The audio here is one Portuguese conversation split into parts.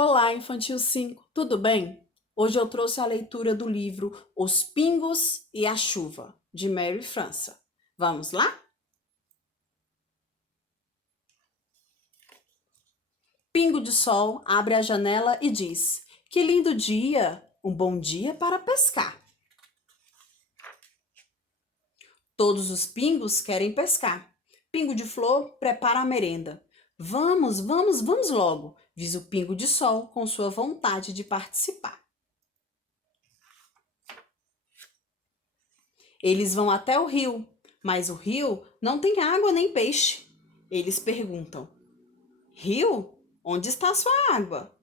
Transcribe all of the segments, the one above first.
Olá, Infantil 5, tudo bem? Hoje eu trouxe a leitura do livro Os Pingos e a Chuva, de Mary França. Vamos lá? Pingo de sol abre a janela e diz: Que lindo dia! Um bom dia para pescar. Todos os pingos querem pescar. Pingo de flor prepara a merenda. Vamos, vamos, vamos logo, diz o pingo de sol com sua vontade de participar. Eles vão até o rio, mas o rio não tem água nem peixe. Eles perguntam: Rio, onde está sua água?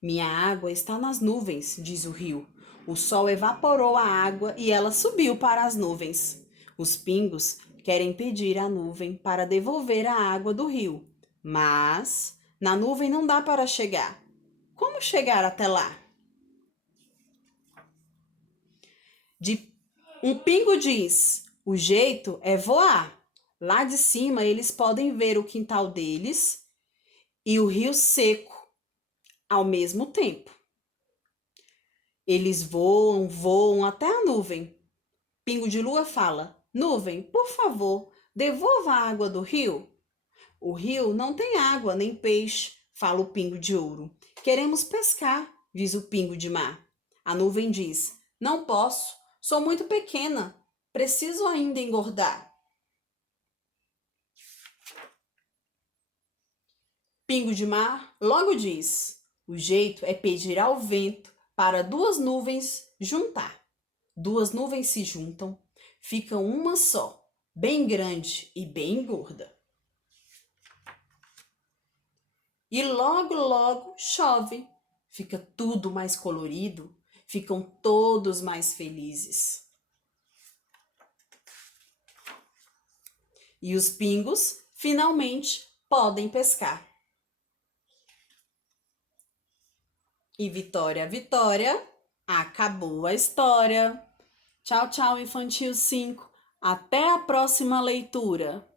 Minha água está nas nuvens, diz o rio. O sol evaporou a água e ela subiu para as nuvens. Os pingos querem pedir à nuvem para devolver a água do rio, mas na nuvem não dá para chegar. Como chegar até lá? De Um pingo diz: o jeito é voar. Lá de cima eles podem ver o quintal deles e o rio seco ao mesmo tempo. Eles voam, voam até a nuvem. Pingo de lua fala: Nuvem, por favor, devolva a água do rio. O rio não tem água nem peixe, fala o pingo de ouro. Queremos pescar, diz o pingo de mar. A nuvem diz: Não posso, sou muito pequena, preciso ainda engordar. Pingo de mar logo diz: O jeito é pedir ao vento para duas nuvens juntar. Duas nuvens se juntam, ficam uma só, bem grande e bem gorda. E logo, logo chove. Fica tudo mais colorido, ficam todos mais felizes. E os pingos finalmente podem pescar. E Vitória, Vitória, acabou a história. Tchau, tchau, Infantil 5. Até a próxima leitura.